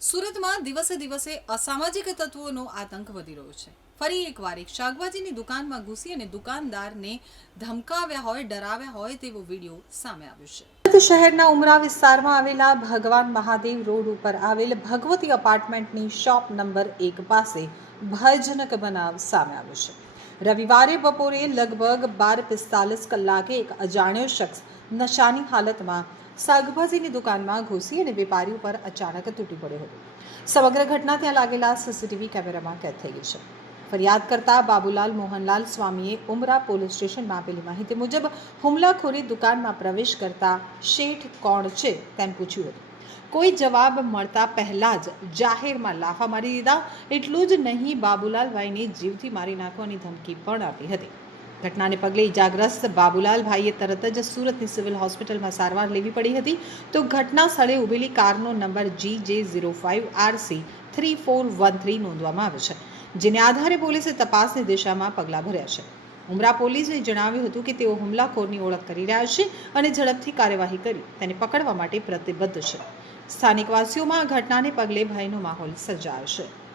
સુરતમાં દિવસે દિવસે અસામાજિક તત્વોનો આતંક વધી રહ્યો છે. ફરી એકવાર એક શાકભાજીની દુકાનમાં ઘૂસી અને દુકાનદારને ધમકાવ્યા હોય, ડરાવ્યા હોય તેવો વીડિયો સામે આવ્યો છે. શહેરના ઉમરા વિસ્તારમાં આવેલા ભગવાન મહાદેવ રોડ ઉપર આવેલ ભગવતી અપાર્ટમેન્ટની શોપ નંબર એક પાસે ભયજનક બનાવ સામે આવ્યો છે. રવિવારે બપોરે લગભગ બાર પિસ્તાલીસ કલાકે એક અજાણ્યો શખ્સ નશાની હાલતમાં શાકભાજીની દુકાનમાં ઘૂસી અને વેપારી ઉપર અચાનક તૂટી પડ્યો હતો. સમગ્ર ઘટના ત્યાં લાગેલા સીસીટીવી કેમેરામાં કેદ થઈ ગઈ છે. ફરિયાદ કરતા બાબુલાલ મોહનલાલ સ્વામીએ ઉમરા પોલીસ સ્ટેશનમાં આપેલી માહિતી મુજબ હુમલાખોરી દુકાનમાં પ્રવેશ કરતા શેઠ કોણ છે તેમ પૂછ્યું હતું. કોઈ જવાબ મળતા પહેલા જ જાહેરમાં લાફા મારી દીધા. એટલું જ નહીં, બાબુલાલભાઈને જીવથી મારી નાખવાની ધમકી પણ આપી હતી. ઘટનાને પગલે ઇજાગ્રસ્ત બાબુલાલભાઈએ તરત જ સુરતની સિવિલ હોસ્પિટલમાં સારવાર લેવી પડી હતી. તો ઘટના સ્થળે ઊભેલી કારનો number G J zero five R C three four one three નોંધવામાં આવ્યો છે, જેને આધારે પોલીસે તપાસની દિશામાં પગલાં ભર્યા છે. ઉમરા પોલીસે જણાવ્યું હતું કે તેઓ હુમલાખોરની ઓળખ કરી રહ્યા છે અને ઝડપથી કાર્યવાહી કરી તેને પકડવા માટે પ્રતિબદ્ધ છે. સ્થાનિકવાસીઓમાં આ ઘટનાને પગલે ભયનો માહોલ સર્જાયો છે.